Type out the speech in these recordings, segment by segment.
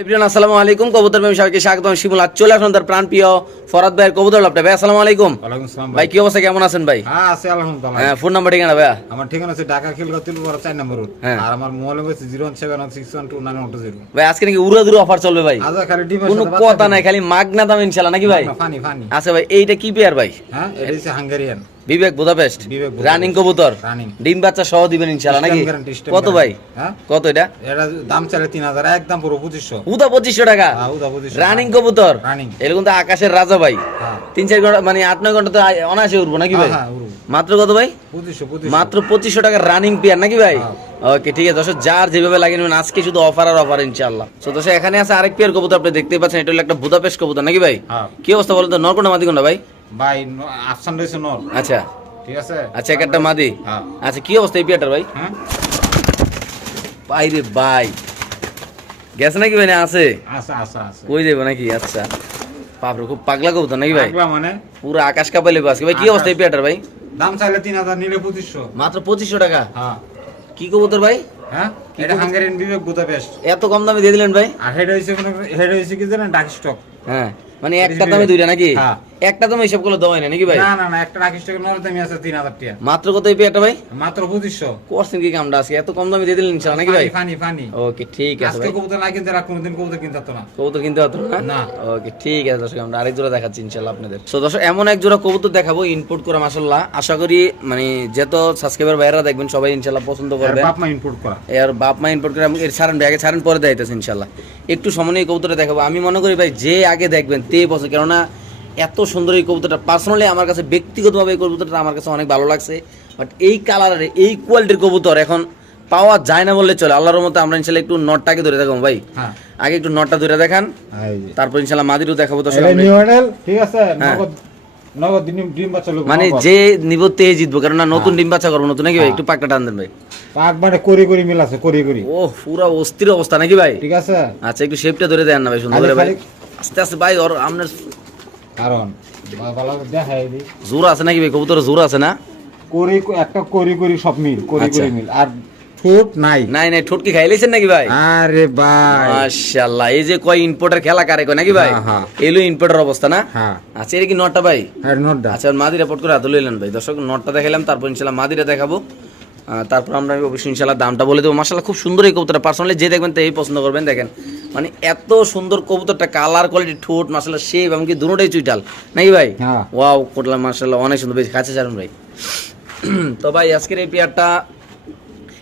Everyone আসসালামু আলাইকুম। কবুতর প্রেমী সবাইকে স্বাগতম। শিমুল আজ চলে আসুন তার প্রাণ প্রিয় ফরাদ ভাইয়ের কবুতর লাভটা। ভাই আসসালামু আলাইকুম। ভাই কি অবস্থা? কেমন আছেন ভাই? হ্যাঁ আছে আলহামদুলিল্লাহ। হ্যাঁ ফোন নাম্বার ঠিকানা ভাইয়া? আমার ঠিকানা আছে ঢাকা খিলগা তিলবড় চার নম্বর রোড হ্যাঁ। আর আমার মোবাইল নম্বর হচ্ছে zero one seven one six one two nine one two zero. ভাই আজকে নাকি উড়া দুরু অফার চলবে ভাই। আজ খালি ডিমের কোনো কথা নাই খালি মাগনা দাম ইনশাল্লাহ নাকি ভাই? Funny funny. আচ্ছা ভাই এইটা কি পেয়ার ভাই? হ্যাঁ এটা হচ্ছে হাঙ্গেরিয়ান বিবেক বুদাপেস্ট রানিং কবুতর। ডিম বাচ্চা সহ দিবেন ইনশাল্লাহ নাকি? কত ভাই? হ্যাঁ? কত এটা? এটা দাম চালে তিন হাজার একদম পুরো পঁচিশশো। উদা পঁচিশশো টাকা। হ্যাঁ উদা পঁচিশশো। রানিং কবুতর। রানিং। এরকম তো আকাশের রাজা ভাই। হ্যাঁ। তিন চার ঘণ্টা মানে আট নয় ঘণ্টা তো অনায়াসে উঠবো নাকি ভাই? হ্যাঁ মাত্র কত ভাই? পঁচিশশো পঁচিশশো। মাত্র পঁচিশশো টাকার রানিং পেয়ার নাকি ভাই? হ্যাঁ। ওকে ঠিক আছে। দর্শক যার যেভাবে লাগে নেবেন আজকে শুধু অফার আর অফার ইনশাল্লাহ তো দর্শক এখানে আছে আরেক পেয়ার কবুতর আপনি দেখতে পাচ্ছেন এটা হলো একটা বুদাপেস্ট কবুতর নাকি ভাই? হ্যাঁ। কি অবস্থা বলেন তো? নরকোনা মাদি কোনটা ভাই? ভাই আফসান রয়েছে নর। আচ্ছা। ঠিক আছে? আচ্ছা একটা মাদি? হ্যাঁ। আচ্ছা কি অবস্থা এই পেয়ারটার ভাই? হ্যাঁ? ভাই রে ভাই গেছে নাকি ভাই আছে? কই দেবো নাকি? আচ্ছা। বাপরে খুব পাগলা কবুতর নাকি ভাই? পাগলা মানে? পুরো আকাশ কাপালে আজকে। ভাই কি অবস্থা এই পেয়ারটার ভাই? দাম চাইলে তিন হাজার নিলে পঁচিশশো। মাত্র পঁচিশশো টাকা? হ্যাঁ। কি কবুতর ভাই? হ্যাঁ? এটা হাঙ্গেরিয়ান বিবেক বুদাপেস্ট এত কম দামে দিয়ে দিলেন ভাই? আর হেড হয়েছে হেড হয়েছে কি জানেন? ডাক স্টক। হ্যাঁ। মানে একটা দামে দুইটা নাকি? হ্যাঁ। একটা দামে হিসাব করলে দেওয়াই না নাকি ভাই? না না না একটা ডাক স্টক নর দামি আছে তিন হাজার টাকা মাত্র কত এই পেয়ারটা ভাই? মাত্র পঁচিশশো। করছেন কি কামটা আজকে? এত কম দামে দিয়ে দিলেন ইনশাআল্লাহ নাকি ভাই? ফানি ফানি ওকে ঠিক আছে আজকে কবুতর না কিনতে রাখ কোনোদিন কবুতর কিনতে হতো না। কবুতর কিনতে হতো না? না। ওকে ঠিক আছে দর্শক আমরা আরেক জোড়া দেখাচ্ছি ইনশাআল্লাহ আপনাদের। তো দর্শক এমন এক জোড়া কবুতর দেখাবো ইনপুট করা মাসাল্লাহ আশা করি মানে যত সাবস্ক্রাইবার ভাইরা দেখবেন সবাই ইনশাআল্লাহ পছন্দ করবে বাপ মা ইনপুট করা। এর বাপ মা ইনপুট করে আমাকে ছাড়েন আগে ছাড়েন পরে দেখাইতেছে ইনশাল্লাহ একটু সময় নিয়ে কবুতরটা দেখাবো। আমি মনে করি ভাই যে আগে দেখবেন তে পছন্দ। কেননা এত সুন্দর এই কবুতরটা পার্সোনালি আমার কাছে ব্যক্তিগতভাবে এই কবুতরটা আমার কাছে অনেক ভালো লাগছে। বাট এই কালারের এই কোয়ালিটির কবুতর এখন পাওয়া যায় না বললে চলে। আল্লাহর মতো আমরা ইনশাল্লাহ একটু নটটাকে ধরে দেখাবো ভাই। হ্যাঁ। আগে একটু নটটা ধরে দেখান। তারপর ইনশাল্লাহ মাদিরও দেখাবো তো ঠিক আছে? হ্যাঁ। মানে যে নিব তে জিতবো কেননা নতুন ডিম বাচ্চা করব নতুন নাকি ভাই? একটু পাকটা টান দেন ভাই। পাক মানে করি করি মিল আছে করি করি। ও পুরো অস্থির অবস্থা নাকি ভাই? ঠিক আছে? আচ্ছা একটু শেপটা ধরে দেন না ভাই সুন্দর করে ভাই। আস্তে আস্তে ভাই ওর আপনার কারণ বা- দেখাই দি। জোর আছে নাকি কবুতর জোর আছে না? করি একটা করি করি সব মিল করি আচ্ছা। করি মিল। আর ঠোঁট নাই। নাই নাই ঠোঁটকি খাইলেছেন নাকি ভাই? আরে ভাই। মাশাআল্লাহ এই যে কয় ইনপোর্টার খেলা কারে কয় নাকি ভাই? হ্যাঁ, হ্যাঁ। এলো ইনপোর্টার অবস্থা না? হ্যাঁ। আচ্ছা এটা কি নটটা ভাই? হ্যাঁ নোটটা। আচ্ছা মাদি রিপোর্ট করে হাতে লইলেন ভাই। দর্শক নটটা দেখালাম তারপর ইনশাল্লাহ মাদিটা দেখাবো। তারপর আমরা অবশ্যই ইনশাল্লাহ দামটা বলে দেবো। মাসাল্লাহ খুব সুন্দর এই কবুতরটা। পার্সোনালি যে দেখবেন তাই পছন্দ করবেন দেখেন। মানে এত সুন্দর কবুতরটা কালার কোয়ালিটি ঠোঁট মাসাল্লাহ শেপ এমনকি দুটোটাই চুইটাল। নাকি ভাই? হ্যাঁ। ওয়াও করলাম মাসাল্লাহ অনেক সুন্দর। বেশ কাছে চারণ ভাই। তো ভাই আজকের এই পেয়ারটা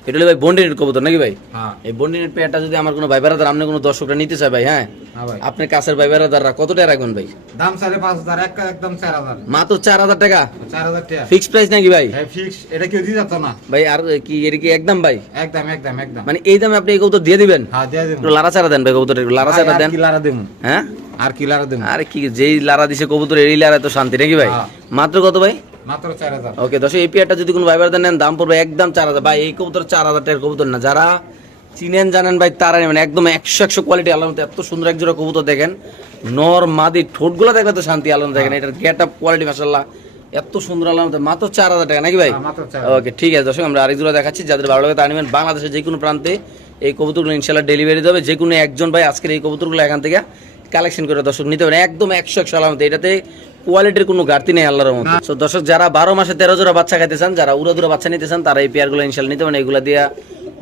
এটা হলো ভাই বন্ডিনেট কবুতর নাকি ভাই? হ্যাঁ। এই বন্ডিনেট পেয়ারটা যদি আমার কোনো ভাই বেড়াদার আপনি কোনো দর্শকরা নিতে চায় ভাই হ্যাঁ? হ্যাঁ ভাই। আপনার কাছের ভাই বেড়াদাররা কত টাকা রাখবেন ভাই? দাম চাইলে পাঁচ হাজার এক একদম চার হাজার। মাত্র চার হাজার টাকা? চার হাজার টাকা। ফিক্স প্রাইস নাকি ভাই? ফিক্স এটা কেউ দিয়ে যেত না। ভাই আর কি এর কি একদম ভাই? একদম একদম একদম। মানে এই দামে আপনি এই কবুতর দিয়ে দিবেন? হ্যাঁ দিয়ে দেবো। একটু লারা চারা দেন ভাই কবুতর একটু লারা চারা দেন। কি লারা দেবো? হ্যাঁ? আর কি লারা দেবো? আরে কি যেই লারা দিছে কবুতর এই লারা তো শান্তি নাকি ভাই? হ্যাঁ। মাত্র কত ভাই? মাত্র চার হাজার। ওকে দশ এই পেয়ারটা যদি কোনো ভাই নেন দাম পড়বে একদম চার হাজার। ভাই এই কবুতর চার হাজার টাকার কবুতর না। যারা চিনেন জানেন ভাই তারা নেবেন। একদম একশো একশো কোয়ালিটি আলাদা এত সুন্দর এক জোড়া কবুতর দেখেন। নর মাদি ঠোঁটগুলো দেখলে তো শান্তি আলাদা দেখেন। এটার গেট আপ কোয়ালিটি মাসাল্লাহ এত সুন্দর আলাদা মাত্র চার হাজার টাকা নাকি ভাই? হ্যাঁ, ওকে ঠিক আছে দর্শক আমরা আরেক জোড়া দেখাচ্ছি। যাদের ভালো লাগে তা নেবেন। বাংলাদেশের যে কোনো প্রান্তে এই কবুতরগুলো ইনশাল্লাহ ডেলিভারি দেবে। যে কোনো একজন ভাই আজকের এই কবুতরগুলো এখান থেকে কালেকশন করে দর্শক নিতে পারেন। একদম একশো একশো আলামত এটাতে কোয়ালিটির কোনো ঘাটতি নেই আল্লাহর মতো তো দর্শক যারা বারো মাসে তেরো জোড়া বাচ্চা খাইতে চান যারা উড়া দুরা বাচ্চা নিতে চান তারা এই পেয়ারগুলো ইনশাল্লাহ নিতে পারেন এগুলো দিয়ে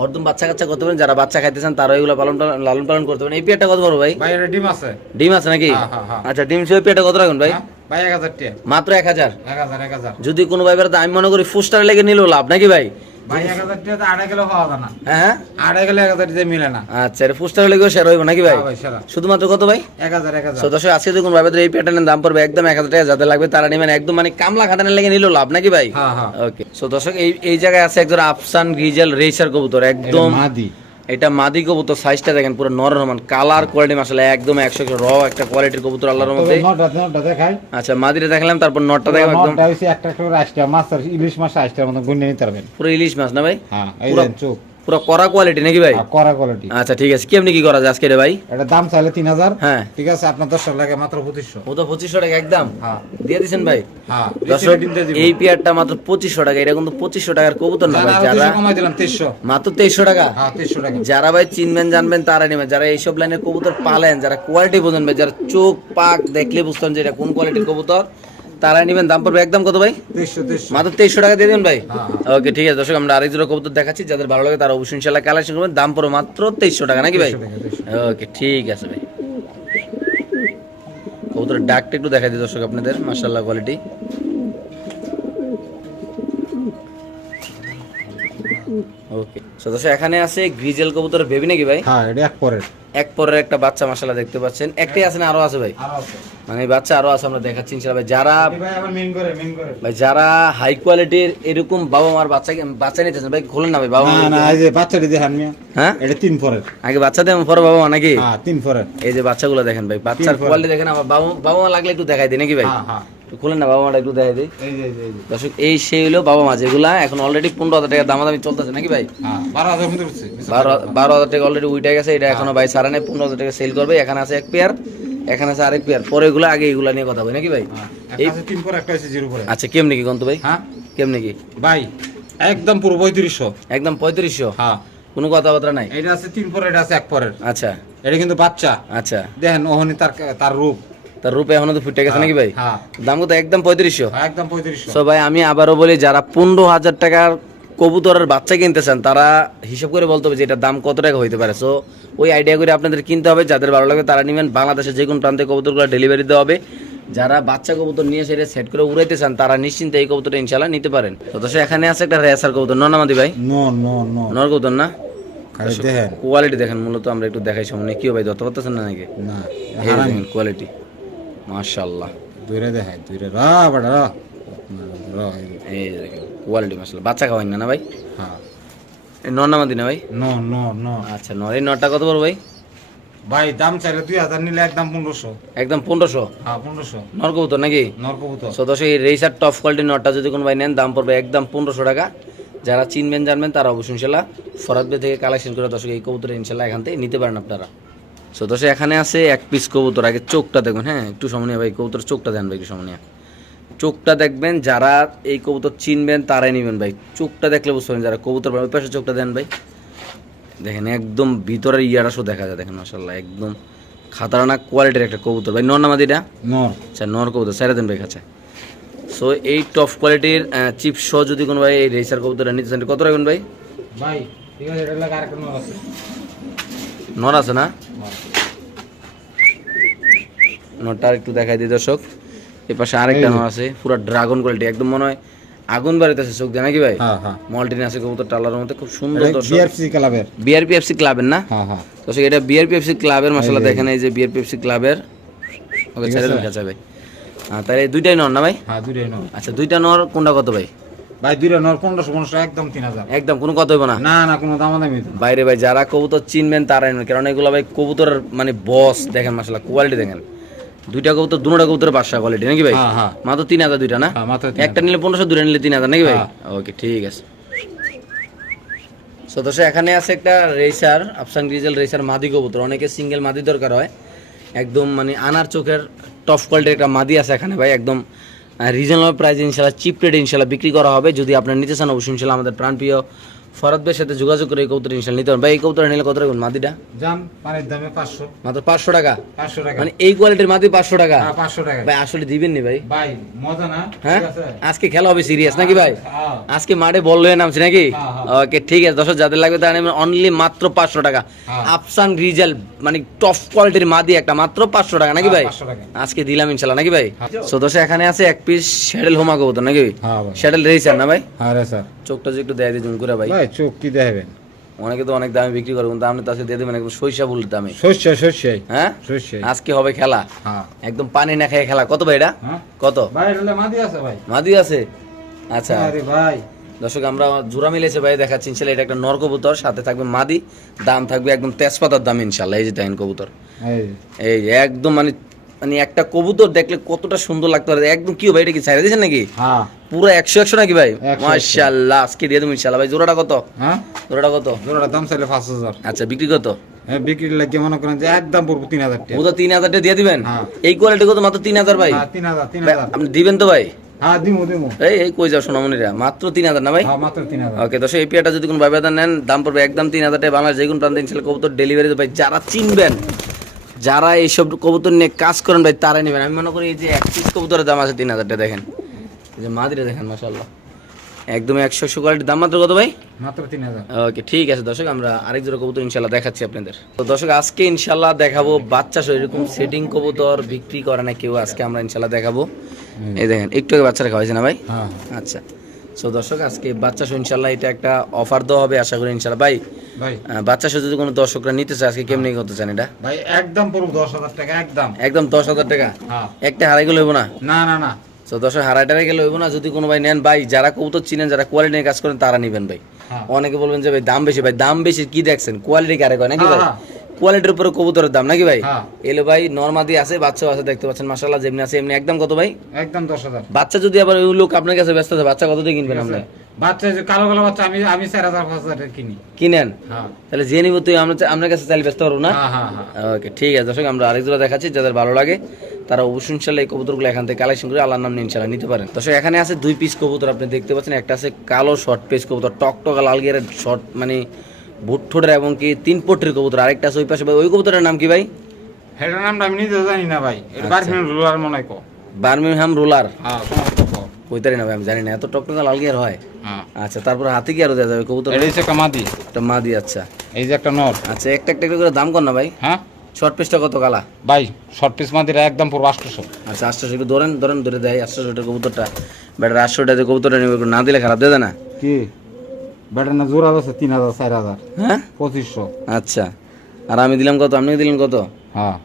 হরদম বাচ্চা কাচ্চা করতে পারেন। যারা বাচ্চা খাইতে চান তারা এগুলো পালন লালন পালন করতে পারেন। এই পেয়ারটা কত বড় ভাই? ভাই ডিম আছে। ডিম আছে নাকি? হ্যাঁ, হ্যাঁ, হ্যাঁ। আচ্ছা ডিম সহ পেয়ারটা কত রাখুন ভাই? ভাই এক হাজার টাকা মাত্র এক হাজার? যদি কোনো ভাই আমি মনে করি ফুস্টার লেগে নিলেও লাভ নাকি ভাই? হ্যাঁ? আচ্ছা হ্যাঁ শুধুমাত্র কত ভাই? আজকে দেখুন ভাই এই প্যাটার্নের দাম পড়বে একদম এক হাজার টাকা যাদের লাগবে তারা নেবেন একদম মানে কামলা খাটানের লেগে লাভ নাকি ভাই? হ্যাঁ ওকে সো দর্শক এই এই জায়গায় আছে একজন আফসান গ্রিজেল রেসার কবুতর একদম মাদি। এটা মাদি কবুতর সাইজটা দেখেন পুরো নর রহমান। কালার কোয়ালিটি আসলে একদম একশো র একটা কোয়ালিটির কবুতর আল্লাহর মধ্যে আচ্ছা মাদিটা দেখলাম তারপর নটটা দেখাম একদম। একটা করে মাছ ইলিশ মাছ আইসটার মতো গুনে নিতে পারবেন। পুরো ইলিশ মাছ না ভাই? হ্যাঁ পুরো- চোখ। পুরো কড়া কোয়ালিটি নাকি ভাই? করা কোয়ালিটি আচ্ছা ঠিক আছে। কেমনি কি করা যায় আজকে রে ভাই? এটা দাম চাইলে তিন হাজার। হ্যাঁ। ঠিক আছে আপনার দশ লাগে মাত্র ও তো টাকা একদম? হ্যাঁ। দিয়ে ভাই? হ্যাঁ। এই পেয়ারটা মাত্র টাকা। এটা কিন্তু পঁচিশশো টাকার কবুতর না ভাই যারা কমাই দিলাম মাত্র টাকা? হ্যাঁ টাকা। যারা ভাই চিনবেন জানবেন তারা নেবেন। যারা এইসব লাইনের কবুতর পালেন যারা কোয়ালিটি বোঝেন ভাই যারা চোখ পাক দেখলে বুঝতেন যে এটা কোন কোয়ালিটির কবুতর তারা নেবেন দাম পড়বে একদম কত ভাই? মাত্র তেইশশো টাকা দিয়ে দিন ভাই? হ্যাঁ, ওকে ঠিক আছে। দর্শক আমরা আরেক জোড়া কবুতর দেখাচ্ছি যাদের ভালো লাগে তারা অবশ্যই ইনশাল্লাহ কালেকশন করবেন। দাম পড়বে মাত্র তেইশশো টাকা নাকি ভাই? 2300 টাকা, 2300 ওকে ঠিক আছে ভাই। কবুতরের ডাকটা একটু দেখা দিই দর্শক আপনাদের মার্শাল্লাহ কোয়ালিটি ওকে। এখানে আছে গ্রিজেল কবুতরের বেবি নাকি ভাই? হ্যাঁ এটা এক পরের। এক পরের একটা বাচ্চা মাশাল্লাহ দেখতে পাচ্ছেন। একটাই আছে না আরও আছে ভাই? মানে বাচ্চা আরও আছে আমরা দেখাচ্ছি যারা ভাই আবার মেন করে মেন করে। ভাই যারা হাই কোয়ালিটির এরকম বাবা মার বাচ্চা বাচ্চা নিতেছেন ভাই খোলেন না ভাই বাবা না না এই যে বাচ্চাটি দেখেন হ্যাঁ? এটা তিন পরের। আগে বাচ্চা দেন পরে বাবা মা নাকি? হ্যাঁ তিন পরের। এই যে বাচ্চাগুলো দেখেন ভাই বাচ্চার কোয়ালিটি দেখেন আমার বাবা বাবা মা লাগলে একটু দেখাই দিই নাকি ভাই? হ্যাঁ হ্যাঁ। খুলেন না বাবা মাটা একটু দেখাই দিই। দর্শক এই সেই হলো বাবা মা যেগুলা এখন অলরেডি পনেরো হাজার টাকা দামাদামি চলতেছে নাকি ভাই? হ্যাঁ বারো হাজার টাকা অলরেডি উঠে গেছে এটা এখনও ভাই সারানে পনেরো হাজার টাকা সেল করবে এখানে আছে এক পেয়ার এখানে আছে আরেক পেয়ার পরে এগুলো আগে এগুলা নিয়ে কথা বলি নাকি ভাই? হ্যাঁ, আচ্ছা কেমনি কি গন্ত ভাই? হ্যাঁ। কেমনি কি? ভাই একদম পুরো পঁয়ত্রিশশো। একদম পঁয়ত্রিশশো? হ্যাঁ। কোনো কথাবার্তা নাই? এটা আছে তিন পরে এটা আছে এক পরের আচ্ছা। এটা কিন্তু বাচ্চা। আচ্ছা। দেখেন ওহনি তার তার রূপ। তার রূপে এখনও তো ফুটে গেছে নাকি ভাই? হ্যাঁ। দাম কত একদম পঁয়ত্রিশশো। হ্যাঁ, একদম পঁয়ত্রিশশো। সো ভাই আমি আবারও বলি যারা পনেরো হাজার টাকার কবুতরের বাচ্চা কিনতে চান তারা হিসাব করে বলতে হবে যে এটার দাম কত টাকা হইতে পারে। সো ওই আইডিয়া করে আপনাদের কিনতে হবে। যাদের ভালো লাগে তারা নেবেন। বাংলাদেশের যে কোনো প্রান্তে কবুতরগুলো ডেলিভারি দেওয়া হবে। যারা বাচ্চা কবুতর নিয়ে সেটা সেট করে উড়াইতে চান তারা নিশ্চিন্তে এই কবুতরটা ইনশাল্লাহ নিতে পারেন। তো এখানে আছে একটা রেসার কবুতর। ননামাদি ভাই? নর কবুতর না? কোয়ালিটি দেখেন। মূলত আমরা একটু দেখাই সামনে। কি ভাই ধরতে পারতেছেন না নাকি? না কোয়ালিটি মাশাল্লাহ দূরে দেখায় দূরে। রা বড় রা। এই দেখেন কোয়ালিটি মাশাল্লাহ বাচ্চা খাওয়াই না না ভাই? হ্যাঁ। এই ননামাদি না ভাই? No no no. আচ্ছা নর। এই নটা কত বড় ভাই? ভাই দাম চাইলে দুই হাজার নিলে একদম পনেরোশো। একদম পনেরোশো? হ্যাঁ পনেরোশো। নর কবুতর নাকি? নরকবুতর সদস্য এই রেসার টপ কোয়ালিটির নটটা যদি কোনো ভাই নেন দাম পড়বে একদম পনেরোশো টাকা। যারা চিনবেন জানবেন তারা অবশ্যই ইনশাল্লাহ ফরাদবে থেকে কালেকশন করে দর্শক এই কবুতর ইনশাল্লাহ এখান থেকে নিতে পারেন আপনারা। সদস্য এখানে আছে এক পিস কবুতর। আগে চোখটা দেখুন হ্যাঁ? একটু সমনীয় ভাই কবুতর চোখটা দেন ভাই একটু সমনীয় চোখটা দেখবেন যারা এই কবুতর চিনবেন তারাই নেবেন ভাই। চোখটা দেখলে বুঝতে পারেন যারা কবুতর পাবে, ওই পাশে চোখটা দেন ভাই। দেখেন একদম ভিতরের ইয়ারা শো দেখা যায় দেখেন মাসাল্লাহ একদম খাতারানা কোয়ালিটির একটা কবুতর। ভাই নর নামাদিটা নর। আচ্ছা নর কবুতর সাইরা দেন ভাই কাছে সো এই টপ কোয়ালিটির চিপ শো যদি কোনো ভাই এই রেসার কবুতরটা নিতে চান কত রাখবেন ভাই? ভাই ঠিক আছে এটা লাগে আরেকটা নর আছে নর আছে না? নরটা একটু দেখাই দিই দর্শক। এই পাশে আরেকটা নর আছে পুরো ড্রাগন কোয়ালিটি একদম মনে হয় আগুন বাড়িতেছে চোখ দিয়ে নাকি ভাই? হ্যাঁ হ্যাঁ। মল্টিন আছে কবুতর টালার মধ্যে খুব সুন্দর বিআরসি ক্লাবের। বিআরপিএফসি ক্লাবের না? হ্যাঁ হ্যাঁ। দর্শক এটা বিআরপিএফসি ক্লাবের মশলা। দেখেন এই যে বিআরপিএফসি ক্লাবের। ওকে ছেড়ে? কাছে ভাই। হ্যাঁ তাহলে দুইটাই নর না ভাই? হ্যাঁ দুইটাই নর আচ্ছা দুইটা নর কোনটা কত ভাই? ভাই দুইটা নর পনেরোশো পনেরোশো একদম তিন হাজার। একদম কোনো কথা হইব না। না না কোনো দামাদামি হইতো না। বাইরে ভাই যারা কবুতর চিনবেন তারাই কারণ এগুলো ভাই কবুতরের মানে বস দেখেন মাসাল্লাহ কোয়ালিটি দেখেন। দুইটা কবুতর দুটা কবুতরের বাসা কোয়ালিটি নাকি ভাই? হ্যাঁ হ্যাঁ। মাত্র তিন হাজার দুইটা না? হ্যাঁ, একটা নিলে পনেরোশো দুইটা নিলে তিন হাজার নাকি ভাই। ওকে ঠিক আছে। এখানে আছে একটা রেসার আফসান গ্রিজেল রেসার মাদি কবুতর। অনেকে সিঙ্গেল মাদি দরকার হয়। একদম মানে আনার চোখের টপ কোয়ালিটির একটা মাদি আছে এখানে ভাই একদম রিজনেবল প্রাইস ইনশাল্লাহ চিপ রেটে ইনশাল্লাহ বিক্রি করা হবে। যদি আপনার নিতে চান, অবশ্যই ইনশাল্লাহ আমাদের প্রাণপ্রিয় ফরাদ ভাইয়ের সাথে যোগাযোগ করে এই কবুতর ইনশাল্লাহ নিতে পারেন ভাই এই কবুতর নিলে কত রাখবেন মাদিটা? যান পানির দামে পাঁচশো। মাত্র পাঁচশো টাকা? পাঁচশো টাকা। মানে এই কোয়ালিটির মাদি পাঁচশো টাকা? হ্যাঁ, পাঁচশো টাকা। ভাই আসলে দিবেন নি ভাই? ভাই মজা না? হ্যাঁ? আজকে খেলা হবে সিরিয়াস নাকি ভাই? হ্যাঁ আজকে মাঠে বল হয়ে নামছে নাকি? হ্যাঁ, ওকে ঠিক আছে। দর্শক যাদের লাগবে তারা নেবেন অনলি মাত্র পাঁচশো টাকা। হ্যাঁ। আফসান রিজাল মানে টপ কোয়ালিটির মাদি একটা মাত্র পাঁচশো টাকা নাকি ভাই? আজকে দিলাম ইনশাল্লাহ নাকি ভাই? হ্যাঁ। সো দর্শক এখানে আছে এক পিস শ্যাডেল হোমা কবুতর নাকি? হ্যাঁ শ্যাডেল রেসার না ভাই? হ্যাঁ স্যার চোখটা যে একটু দেয় দিয়ে করে ভাই। ভাই চোখ কি দেখাবেন অনেকে তো অনেক দামে বিক্রি করে কিন্তু আপনি তো আজকে দিয়ে দেবেন একদম সরিষা বুলের দামে। শস্য শস্যই হ্যাঁ? শস্যই আজকে হবে খেলা। হ্যাঁ। একদম পানি না খেয়ে খেলা। কত ভাই এটা? হ্যাঁ? কত? ভাই এটা মাদি আছে ভাই। মাদি আছে? আচ্ছা। আরে ভাই। দর্শক আমরা জোড়া মিলেছে ভাই দেখাচ্ছি ইনশাল্লাহ এটা একটা নর কবুতর সাথে থাকবে মাদি দাম থাকবে একদম তেজপাতার দাম ইনশাল্লাহ এই যে দেখেন কবুতর। এই যে। একদম মানে মানে একটা কবুতর দেখলে কতটা সুন্দর লাগতে পারে একদম কি ভাই এটা কি ছাড়ে দিয়েছেন নাকি? হ্যাঁ। পুরো একশো একশো নাকি ভাই। মাশাল্লাহ আজকে দিয়ে দেবো ইনশাল্লাহ ভাই জোড়াটা কত? হ্যাঁ? জোড়াটা কত? জোড়াটার দাম চাইলে পাঁচ হাজার। আচ্ছা বিক্রি কত? হ্যাঁ বিক্রির লাগে মনে করেন যে একদম পড়ব তিন হাজার টাকা। তিন হাজার টাকা দিয়ে দিবেন? হ্যাঁ। এই কোয়ালিটি কত? মাত্র তিন হাজার ভাই? হ্যাঁ তিন হাজার তিন হাজার। আপনি দিবেন তো ভাই? হ্যাঁ দিমু দিমু। এই এই কই যাও সোনামণিরা? মাত্র তিন হাজার না ভাই? ওকে দশ এই পেয়ারটা যদি কোনো ব্যবধান নেন দাম পড়বে একদম তিন হাজার টাকা। বাংলাদেশ যে কোনো প্রান্তে ইনশাল্লাহ কবুতর ডেলিভারি ভাই যারা চিনবেন যারা এইসব কবুতর নিয়ে কাজ করেন ভাই তারাই নেবেন। আমি মনে করি এই যে এক পিস কবুতরের দাম আছে তিন হাজার টাকা দেখেন। এই যে মাদিরে দেখেন মাসাল্লাহ একদম একশো একশো কোয়ালিটির দাম মাত্র কত ভাই? মাত্র তিন হাজার। ওকে ঠিক আছে দর্শক আমরা আরেক জোড়া কবুতর ইনশাল্লাহ দেখাচ্ছি আপনাদের। তো দর্শক আজকে ইনশাল্লাহ দেখাবো বাচ্চা সহ এরকম সেটিং কবুতর বিক্রি করে না কেউ আজকে আমরা ইনশাল্লাহ দেখাবো। এই দেখেন একটু আগে বাচ্চা রাখা হয়েছে না ভাই? হ্যাঁ। আচ্ছা। সো দর্শক আজকে বাচ্চা সহ ইনশাল্লাহ এটা একটা অফার দেওয়া হবে আশা করি ইনশাল্লাহ ভাই বাচ্চা সহ যদি কোনো দর্শকরা নিতে চায় আজকে কেমনি করতে চান এটা? ভাই একদম পড়ব দশ হাজার টাকা একদম। একদম দশ হাজার টাকা? হ্যাঁ। একটা হারাই গেলে হইব না? না না না। তো দর্শক হারাই টারাই গেলে হইব না। যদি কোনো ভাই নেন ভাই যারা কবুতর চিনেন যারা কোয়ালিটি নিয়ে কাজ করেন তারা নিবেন ভাই। হ্যাঁ। অনেকে বলবেন যে ভাই দাম বেশি। ভাই দাম বেশি কি দেখছেন? কোয়ালিটি কারে কয় নাকি ভাই? হ্যাঁ, কোয়ালিটির উপরে কবুতরের দাম নাকি ভাই? হ্যাঁ। এলো ভাই নর্মাদি আছে বাচ্চাও আছে দেখতে পাচ্ছেন মাসাল্লাহ যেমনি আছে এমনি। একদম কত ভাই? একদম দশ হাজার। বাচ্চা যদি আবার ওই লোক আপনার কাছে ব্যস্ত আছে বাচ্চা কত দিয়ে কিনবেন আপনি? বাচ্চা যে কালো কালো বাচ্চা আমি আমি চার হাজার পাঁচ হাজার কিনি। কিনেন? হ্যাঁ। তাহলে যে নিব তুই আমরা আপনার কাছে চাইলে ব্যস্ত পারব না? হ্যাঁ হ্যাঁ হ্যাঁ। ওকে ঠিক আছে দর্শক আমরা আরেক জোড়া দেখাচ্ছি যাদের ভালো লাগে। তারা অবশ্যই ইনশাল্লাহ এই কবুতরগুলো এখান থেকে কালেকশন করে আল্লাহর নাম নিয়ে ইনশাল্লাহ নিতে পারেন। দর্শক এখানে আছে দুই পিস কবুতর আপনি দেখতে পাচ্ছেন একটা আছে কালো শর্ট পিস কবুতর টকটকা লাল গিয়ারের শর্ট মানে ভুট ঠোঁটের এবং কি তিন পট্টির কবুতর। আরেকটা আছে ওই পাশে ভাই ওই কবুতরের নাম কি ভাই? হেটার নামটা আমি নিজেও জানি না ভাই এটা আচ্ছা। রুলার মনে হয় বার্মিংহাম রোলার হ্যাঁ ওইটারই না ভাই আমি জানি না এত টকটকা লাল গিয়ার হয়। হ্যাঁ। আচ্ছা তারপর হাতে কি আরও দেওয়া যাবে কবুতর? এটা হচ্ছে একটা কামাদি একটা মাদি আচ্ছা। এই যে একটা নর। আচ্ছা একটা একটা করে দাম কর না ভাই। হ্যাঁ? শর্ট পিসটা কত কালা? ভাই শর্ট পিস মাদিরা একদম পুরো আষ্টশো আচ্ছা আটশোশো একটু ধরেন ধরেন ধরে দেয় আটশোশোটা কবুতরটা। ব্যাটার আটশোটা যে কবুতরটা নেবে না দিলে খারাপ দেবে না? কি? ব্যাটার না জোর আছে তিন হাজার চার হাজার। হ্যাঁ? পঁচিশশো। আচ্ছা। আর আমি দিলাম কত? আপনি দিলেন কত? হ্যাঁ।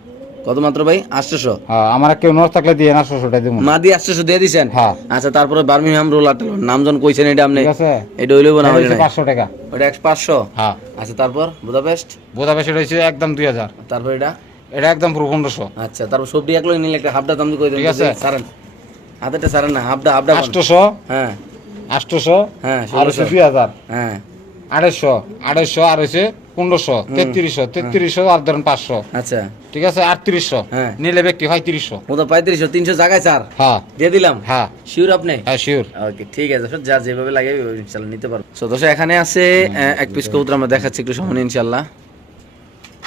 কত মাত্র ভাই? আটশোশো? হ্যাঁ আমার কেউ নর থাকলে দিয়ে আটশোশোটা দিব মা দিয়ে আটশোশো দিয়ে দিছেন? হ্যাঁ। আচ্ছা তারপরে বার্মিংহাম রোল আটটা নামজন কইছেন এটা আপনি এটা হইলেও না হইলে পাঁচশো টাকা। ওটা একশো পাঁচশো? হ্যাঁ। আচ্ছা তারপর? বুদাপেস্ট? বেশি রয়েছে একদম দুই হাজার। তারপর এটা? এটা একদম পুরো পনেরোশো। আচ্ছা তারপর সবজি এক লোক নিলে একটা হাফটা দাম দিয়ে কই ঠিক আছে। সারেন হাতেরটা সারেন না হাফটা হাফটা কোন? হ্যাঁ। আষ্টশো হ্যাঁ দুই হাজার। হ্যাঁ। আড়াইশো আড়াইশো হচ্ছে পনেরোশো তেত্রিশশো তেত্রিশশো আর ধরেন পাঁচশো। আচ্ছা। ঠিক আছে? আটত্রিশশো। হ্যাঁ। নিলে ব্যক্তি হয় তিরিশশো। ও তো পঁয়ত্রিশশো তিনশো জায়গায় স্যার হ্যাঁ। দিয়ে দিলাম? হ্যাঁ। শিওর আপনি? হ্যাঁ শিওর ওকে ঠিক আছে। স্যার যা যেভাবে লাগে ইনশাল্লাহ নিতে পারব। সো দর্শক এখানে আছে এক পিস কবুতর আমরা দেখাচ্ছি একটু সময় ইনশাল্লাহ।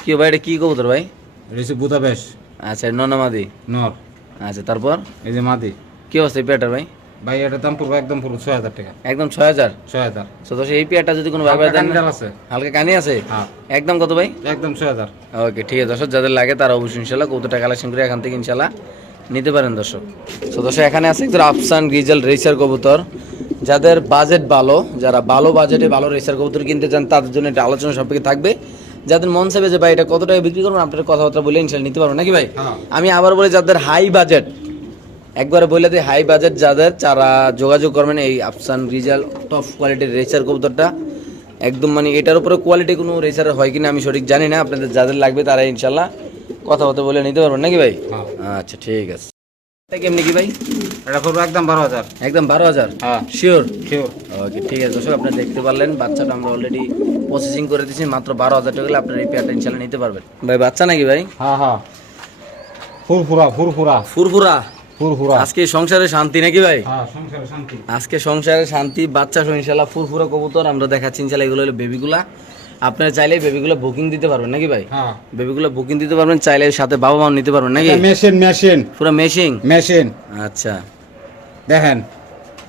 কি ভাই এটা কি কবুতর ভাই? রয়েছে বুদাবেশ আচ্ছা ননামাদি নর আচ্ছা তারপর? এই যে মাদি। কি অবস্থা পেয়ারটার ভাই? ভাই এটার দাম পড়বে একদম পুরো ছয় হাজার টাকা। একদম ছয় হাজার? ছয় হাজার। দর্শক এই পেয়ারটা যদি কোনো ব্যবহার দেন আছে। হালকা কানি আছে? হ্যাঁ। একদম কত ভাই? একদম ছয় হাজার। ওকে ঠিক আছে দর্শক যাদের লাগে তারা অবশ্যই ইনশাল্লাহ কবুতরটা কালেকশন করে এখান থেকে ইনশাল্লাহ নিতে পারেন দর্শক। তো দর্শক এখানে আছে একজন আফসান গ্রিজেল রেসার কবুতর। যাদের বাজেট ভালো যারা ভালো বাজেটে ভালো রেসার কবুতর কিনতে চান তাদের জন্য এটা আলোচনা সম্পর্কে থাকবে। যাদের মন চাইবে যে ভাই এটা কত টাকা বিক্রি করবেন আপনার কথাবার্তা বলে ইনশাল্লাহ নিতে পারবেন নাকি ভাই? হ্যাঁ। আমি আবার বলি যাদের হাই বাজেট একবারে বলে দিই হাই বাজেট যাদের যারা যোগাযোগ করবেন এই আফসান রিজাল টপ কোয়ালিটির রেসার কবুতরটা একদম মানে এটার উপরে কোয়ালিটি কোনো রেসার হয় কিনা আমি সঠিক জানি না আপনাদের যাদের লাগবে তারা ইনশাল্লাহ কথাবার্তা বলে নিতে পারবেন নাকি ভাই? হ্যাঁ। আচ্ছা ঠিক আছে। এটা কেমনি কি ভাই? এটা পড়বে একদম বারো হাজার। একদম বারো হাজার? হ্যাঁ। শিওর শিওর ওকে ঠিক আছে। দর্শক আপনি দেখতে পারলেন বাচ্চাটা আমরা অলরেডি প্রসেসিং করে দিয়েছি মাত্র বারো হাজার টাকা আপনার এই পেয়ারটা ইনশাল্লাহ নিতে পারবেন। ভাই বাচ্চা নাকি ভাই? হ্যাঁ হ্যাঁ। ফুরফুরা ফুরফুরা। ফুরফুরা? ফুরফুরা। আজকে সংসারে শান্তি নাকি ভাই? হ্যাঁ সংসারে শান্তি। আজকে সংসারে শান্তি বাচ্চা সহ ইনশাল্লাহ ফুরফুরা কবুতর আমরা দেখাচ্ছি ইনশাল্লাহ এগুলো হলো বেবিগুলা আপনারা চাইলে বেবিগুলো বুকিং দিতে পারবেন নাকি ভাই? হ্যাঁ। বেবিগুলো বুকিং দিতে পারবেন চাইলে সাথে বাবা মাও নিতে পারবেন নাকি? মেশিন মেশিন পুরো মেশিং মেশিন আচ্ছা। দেখেন।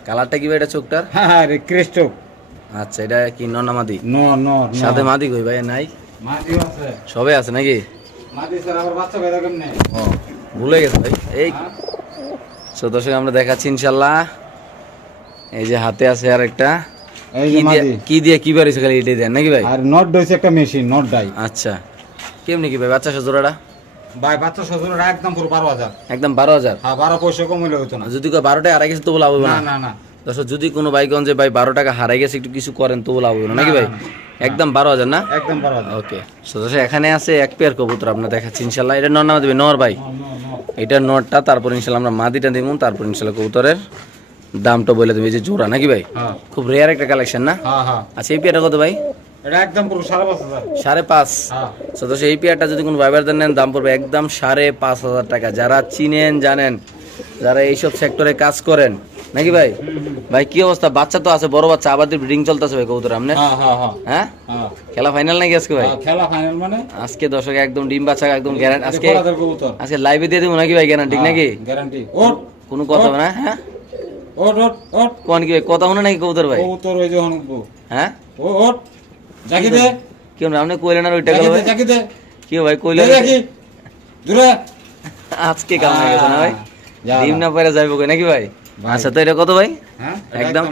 কালারটা কি ভাই এটা চোখটার? হ্যাঁ হ্যাঁ রে ক্রিস্টক আচ্ছা এটা কি ননামাদি নো নো সাথে মাদি কই ভাই নাই? মাদিও আছে। সবে আছে নাকি? মাদি স্যার আবার বাচ্চা পেদা কেমনে ও ভুলে গেছে ভাই। এই সো দর্শক আমরা দেখাচ্ছি ইনশাল্লাহ। এই যে হাতে আছে আর একটা কি দিয়ে কি বাড়িছে খালি এটাই দেন নাকি ভাই? আর নট দইছে একটা মেশিন নট ডাই আচ্ছা। কেমনি কি ভাই বাচ্চা সহ ভাই বাচ্চা একদম পুরো বারো হাজার। একদম বারো হাজার? হ্যাঁ বারো পয়সা কম হইলে হতো না। যদি কেউ বারো টাকা হারাই গেছে তবু লাভ হবে না। না না না। দর্শক যদি কোনো বাইকগঞ্জে ভাই বারো টাকা হারাই গেছে একটু কিছু করেন তবু লাভ হবে না। নাকি ভাই? একদম বারো হাজার না? একদম বারো হাজার। ওকে। দর্শক এখানে আছে এক পেয়ার কবুতর আপনার দেখাচ্ছি ইনশাল্লাহ। এটা নর নামা দেবে নর ভাই। এটা নরটা তারপর ইনশাল্লাহ আমরা মাদিটা দিব তারপর ইনশাল্লাহ কবুতরের দামটা বলে এই যে জোড়া নাকি ভাই? হ্যাঁ। খুব রেয়ার একটা কালেকশন না? হ্যাঁ হ্যাঁ। আচ্ছা এই পেয়ারটা কত ভাই? এটা একদম পুরো সাড়ে পাঁচ হ্যাঁ। দোষ এই পেয়ারটা যদি কোনো ভাইবারদের নেন দাম পড়বে একদম সাড়ে পাঁচ হাজার টাকা। যারা চিনেন জানেন যারা এইসব সেক্টরে কাজ করেন নাকি ভাই? ভাই কি অবস্থা? বাচ্চা তো আছে বড় বাচ্চা আবার ব্রিডিং চলতেছে ভাই কবুতর আপনার হ্যাঁ হ্যাঁ হ্যাঁ। হ্যাঁ? খেলা ফাইনাল নাকি আজকে ভাই? খেলা ফাইনাল মানে? আজকে দর্শক একদম ডিম বাচ্চা একদম গ্যারান্টি আজকে আজকে লাইভে দিয়ে দেবো নাকি ভাই গ্যারান্টি নাকি? গ্যারান্টি ওট কোনো কথা না হ্যাঁ? ওট ওট ওট। কোন কি ভাই কথা শুনে নাকি কবুতর ভাই? কবুতর ওই যখন হ্যাঁ? ও ওট। জাকি দে। কি কইলেন আর ওইটা গেল ভাই? জাকি দে। কি ভাই কইলেন দূরে। আজকে কাম হয়ে গেছে না ভাই? ডিম না। পারে যাইব কই? নাকি ভাই? ভাই। আচ্ছা তো এটা কত ভাই? হ্যাঁ একদম।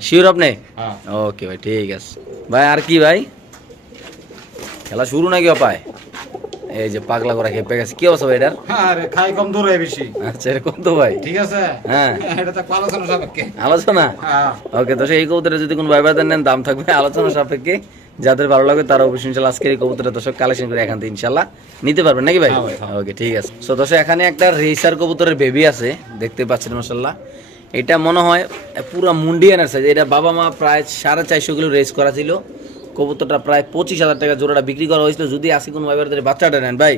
শিওর আপনি? হ্যাঁ। ওকে ভাই ঠিক আছে। ভাই আর কি ভাই? খেলা শুরু নাকি অপায়? এই যে পাগলা করা খেপে গেছে। কি অবস্থা ভাই এটার? আরে খাই কম দূরে বেশি। আচ্ছা এরকম তো ভাই। ঠিক আছে? হ্যাঁ। এটা তো আলোচনা সাপেক্ষে। আলোচনা? হ্যাঁ। ওকে তো সেই কবুতরে যদি কোনো ভাইবার নেন দাম থাকবে আলোচনা সাপেক্ষে। যাদের ভালো লাগবে তারা অবশ্যই ইনশাল্লাহ আজকের এই কবুতরের দর্শক কালেকশন করে এখান থেকে ইনশাল্লাহ নিতে পারবেন নাকি ভাই? হ্যাঁ ভাই, হ্যাঁ। ওকে ঠিক আছে। সো দর্শক এখানে একটা রেসার কবুতরের বেবি আছে দেখতে পাচ্ছেন মাসাল্লাহ এটা মনে হয় পুরো মুন্ডিয়ানের সাইজ এটা বাবা মা প্রায় সাড়ে চারশো কিলো রেস করা ছিল। কবুতরটা প্রায় পঁচিশ হাজার টাকা জোড়াটা বিক্রি করা হয়েছিল। যদি আসি কোনো ভাইবার বাচ্চাটা নেন ভাই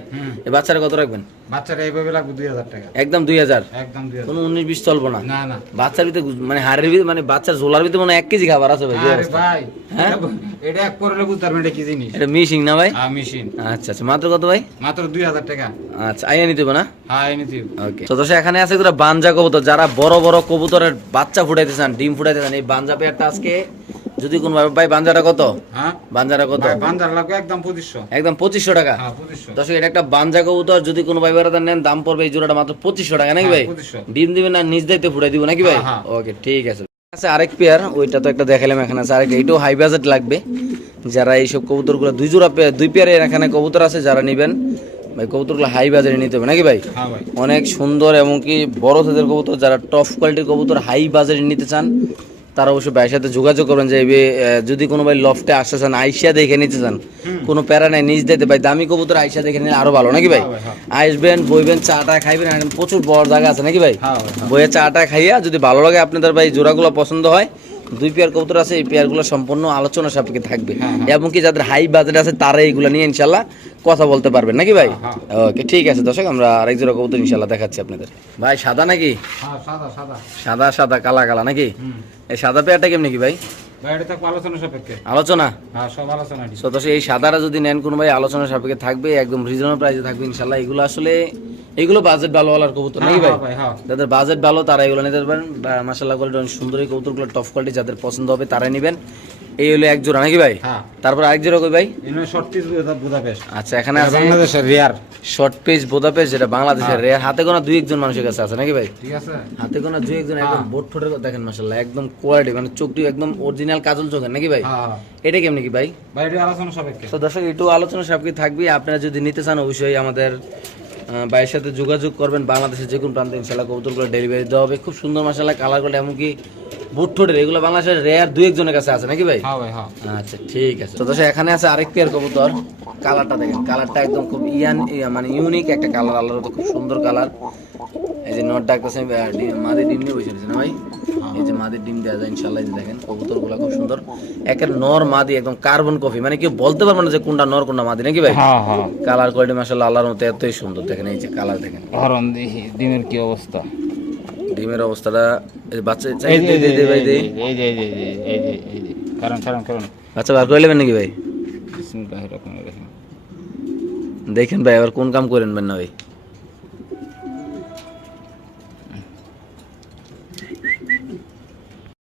এই বাচ্চাটা কত রাখবেন? বাচ্চারা এইভাবে লাগবে দুই হাজার টাকা। একদম দুই হাজার? একদম কোনো উনিশ বিশ চলবো না। না বাচ্চার ভিতরে মানে হাড়ের ভিতরে মানে বাচ্চার ঝোলার ভিতরে মানে এক কেজি খাবার আছে ভাই? ভাই হ্যাঁ? এটা- এক করলে বুঝতে পারবেন এটা কি জিনিস? এটা মিশিং না ভাই? হ্যাঁ মেশিন আচ্ছা আচ্ছা মাত্র কত ভাই? মাত্র দুই হাজার টাকা। আচ্ছা আইয়া নিতে না? হ্যাঁ এনে দিব ওকে তো দর্শক এখানে আছে বানজা কবুতর। যারা বড় বড় কবুতরের বাচ্চা ফুটাইতে চান ডিম ফুটাইতে চান এই বানজা পেয়ারটা আজকে যদি কোন ভাই ভাই কত? হ্যাঁ? কত? ভাই লাগবে একদম পঁচিশশো। একদম টাকা? হ্যাঁ দর্শক এটা একটা বানজা কবুতর। যদি কোনো ভাই বেড়াতে নেন দাম পড়বে এই জোড়াটা মাত্র পঁচিশশো টাকা নাকি ভাই? হ্যাঁ, 2500 ডিম দিবেন না নিজ দায়িত্বে ফুটাই দিব নাকি ভাই? হ্যাঁ, হ্যাঁ। ওকে ঠিক আছে। আছে আরেক পেয়ার ওইটা তো একটা দেখালাম এখানে আছে। আরেক এটাও হাই বাজেট লাগবে। যারা এইসব কবুতরগুলো দুই জোড়া দুই পেয়ারের এখানে কবুতর আছে যারা নেবেন ভাই কবুতরগুলো হাই বাজারে নিতে হবে। নাকি ভাই? হ্যাঁ অনেক সুন্দর এমনকি কি বড় সাইজের কবুতর যারা টপ কোয়ালিটির কবুতর হাই বাজারে নিতে চান তারা অবশ্যই ভাইয়ের সাথে যোগাযোগ করবেন যে যদি কোনো ভাই লফটে আসতে চান আইসিয়া দেখে নিতে চান কোনো প্যারা নাই নিজ দিতে ভাই দামি কবুতর আইসিয়া দেখে নিলে আরও ভালো নাকি ভাই? হ্যাঁ হ্যাঁ। আসবেন বইবেন চাটা খাইবেন প্রচুর বড় জায়গা আছে নাকি ভাই? হ্যাঁ। বইয়ে চাটা খাইয়া যদি ভালো লাগে আপনাদের ভাই জোড়াগুলো পছন্দ হয় দুই পেয়ার কবুতর আছে এই পেয়ারগুলো সম্পূর্ণ আলোচনা সাপেক্ষে থাকবে। হ্যাঁ, এবং কি যাদের হাই বাজেট আছে তারা এইগুলো নিয়ে ইনশাল্লাহ কথা বলতে পারবেন নাকি ভাই? ওকে ঠিক আছে দর্শক আমরা আরেক জোড়া কবুতর ইনশাল্লাহ দেখাচ্ছি আপনাদের। ভাই সাদা নাকি? সাদা সাদা। সাদা সাদা কালা কালা নাকি? এই সাদা পেয়ারটা কেমনি কি ভাই? আলোচনা হ্যাঁ সব আলোচনা তো দর্শক এই সাদাটা যদি নেন কোনো ভাই আলোচনা সাপেক্ষে থাকবে একদম রিজনেবল প্রাইসে থাকবে ইনশাল্লাহ এগুলো আসলে এগুলো বাজেট ভালো হওয়ার কবুতর নাকি ভাই? হ্যাঁ ভাই হ্যাঁ। যাদের বাজেট ভালো তারা এগুলো নিতে পারেন মাসাল্লাহ কোয়ালিটি অনেক সুন্দর এই কবুতরগুলো টপ কোয়ালিটি যাদের পছন্দ হবে তারাই নেবেন। এই হলো এক জোড়া নাকি ভাই? হ্যাঁ। তারপর আরেক জোড়া কই ভাই? শর্ট পিস বুদাপেস্ট আচ্ছা এখানে আছে বাংলাদেশের রিয়ার শর্ট যেটা বাংলাদেশের রেয়ার হাতে গোনা দুই একজন মানুষের কাছে আছে নাকি ভাই? ঠিক আছে। হাতে গোনা দুই একজন একদম বোট ঠোঁটের দেখেন একদম কোয়ালিটি মানে চোখটি একদম অরিজিনাল কাজল চোখের নাকি ভাই? হ্যাঁ। এটা কেমনি কি ভাই? ভাই এটা আলোচনা সাপেক্ষে। তো দর্শক একটু আলোচনা সবকি থাকবে। আপনারা যদি নিতে চান অবশ্যই আমাদের ভাইয়ের সাথে যোগাযোগ করবেন। বাংলাদেশের যে কোনো প্রান্তে ইনশাল্লাহ কবুতরগুলো ডেলিভারি দেওয়া হবে। খুব সুন্দর মাসাল্লাহ কালারগুলো এমনকি বুট ঠোঁটের এগুলো বাংলাদেশের রেয়ার দুই একজনের কাছে আছে নাকি ভাই? হ্যাঁ ভাই হ্যাঁ। আচ্ছা ঠিক আছে। তো দর্শক এখানে আছে আরেক পেয়ার কবুতর। কালারটা দেখেন কালারটা একদম খুব ইয়ান মানে ইউনিক একটা কালার আল্লাহর তো খুব সুন্দর কালার। এই যে নট ডাকতেছে আহ, ডিম- ডিম নিয়ে বসে রয়েছে না ভাই? এই যে মাদির ডিম দেওয়া যায় ইনশাল্লাহ যে দেখেন কবুতরগুলো খুব সুন্দর। একের নর মাদি একদম কার্বন কফি মানে কেউ বলতে পারবে না যে কোনটা নর কোনটা মাদি নাকি ভাই? হ্যাঁ হ্যাঁ। কালার কোয়ালিটি মাসাল্লাহ আল্লাহর মতো এতই সুন্দর দেখেন এই যে কালার দেখেন। ডিমের কি অবস্থা? ডিমের অবস্থাটা বাচ্চা চাই এই যে ভাই এই যে। এই যে এই যে এই যে কারণ কারণ কারণ। বাচ্চা বার করে নেবেন নাকি ভাই? বিসমিল্লাহির রহমানির রহিম। দেখেন ভাই আবার কোন কাম করেন না ভাই?